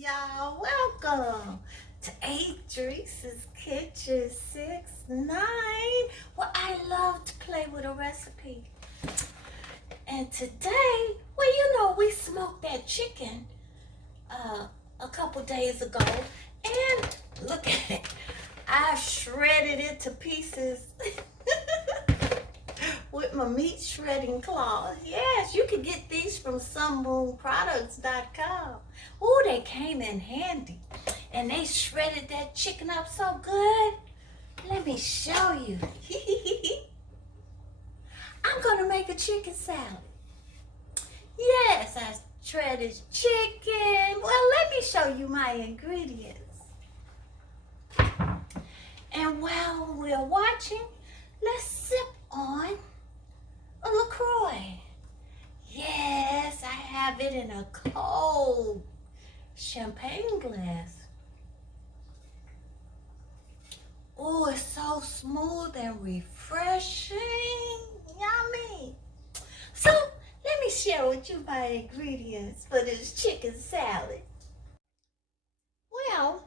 Y'all, welcome to Adrice's Kitchen 69, where I love to play with a recipe. And today, we smoked that chicken a couple days ago, and look at it. I shredded it to pieces with my meat shredding claws. Yes, you can get these from sunmoonproducts.com. Oh, they came in handy. And they shredded that chicken up so good. Let me show you. I'm gonna make a chicken salad. Yes, I shredded chicken. Well, let me show you my ingredients. And while we're watching, let's sip on a LaCroix. Yes, I have it in a cold champagne glass. Oh, it's so smooth and refreshing. Yummy. So, let me share with you my ingredients for this chicken salad. Well,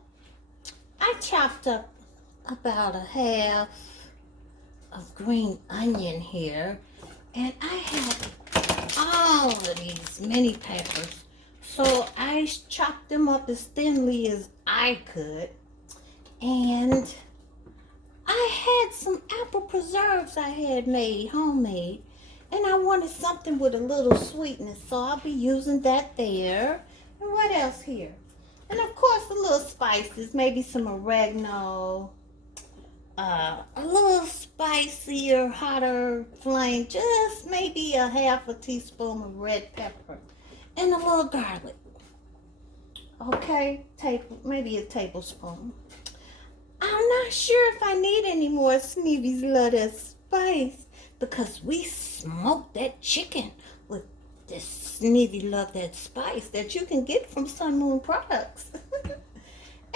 I chopped up about a half of green onion here, and I have all of these mini peppers, so I chopped them up as thinly as I could. And I had some apple preserves I had made homemade, and I wanted something with a little sweetness, so I'll be using that there. And what else here? And of course, a little spices, maybe some oregano, a little spicier, hotter flame, just maybe a half a teaspoon of red pepper, and a little garlic. Okay, maybe a tablespoon. I'm not sure if I need any more Sneavy Love That Spice, because we smoked that chicken with this Sneavy Love That Spice that you can get from Sun Moon Products.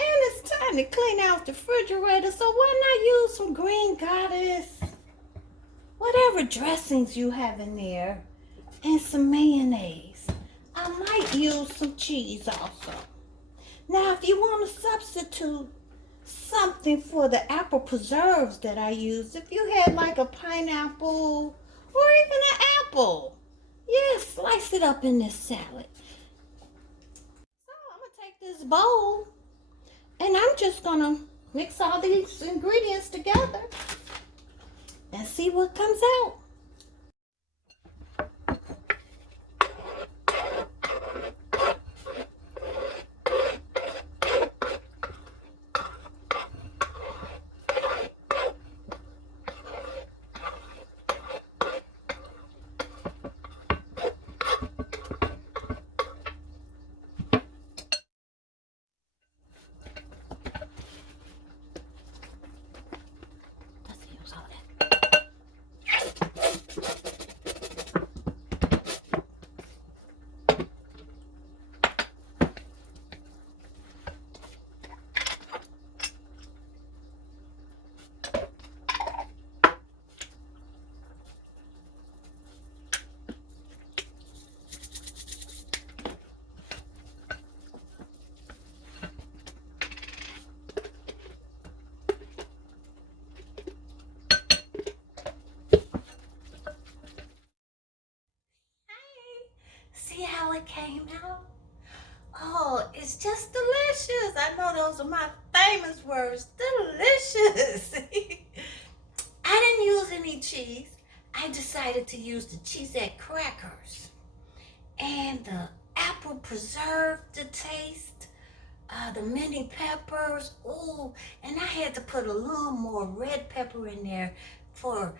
And it's time to clean out the refrigerator, so why not use some green goddess, whatever dressings you have in there, and some mayonnaise. I might use some cheese also. Now, if you want to substitute something for the apple preserves that I use, if you had like a pineapple or even an apple, yeah, slice it up in this salad. So I'm going to take this bowl, and I'm just going to mix all these ingredients together and see what comes out. See how it came out? Oh, it's just delicious. I know those are my famous words. Delicious. I didn't use any cheese. I decided to use the Cheezette crackers. And the apple preserved the taste. The mini peppers. Oh, and I had to put a little more red pepper in there for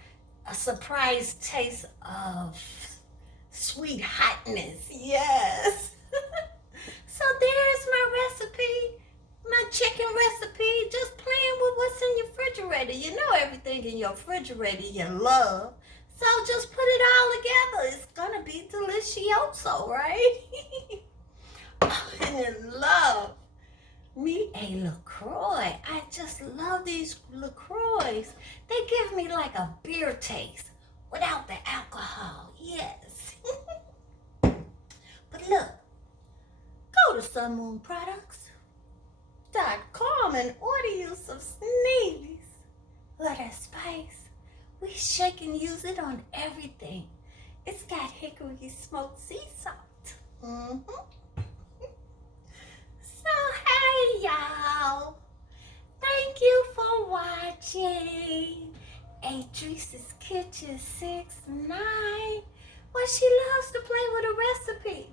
a surprise taste of sweet hotness. Yes. So there's my recipe, my chicken recipe, just playing with what's in your refrigerator. You know everything in your refrigerator you love. So just put it all together. It's gonna be delicioso, right? And love me a LaCroix. I just love these LaCroix. They give me like a beer taste without the alcohol. Yes. But look, go to sunmoonproducts.com and order you some Sneavy Love That Spice. We shake and use it on everything. It's got hickory smoked sea salt. So hey y'all, thank you for watching Adrice's Kitchen 6ix9ine. Well, she loves to play with a recipe.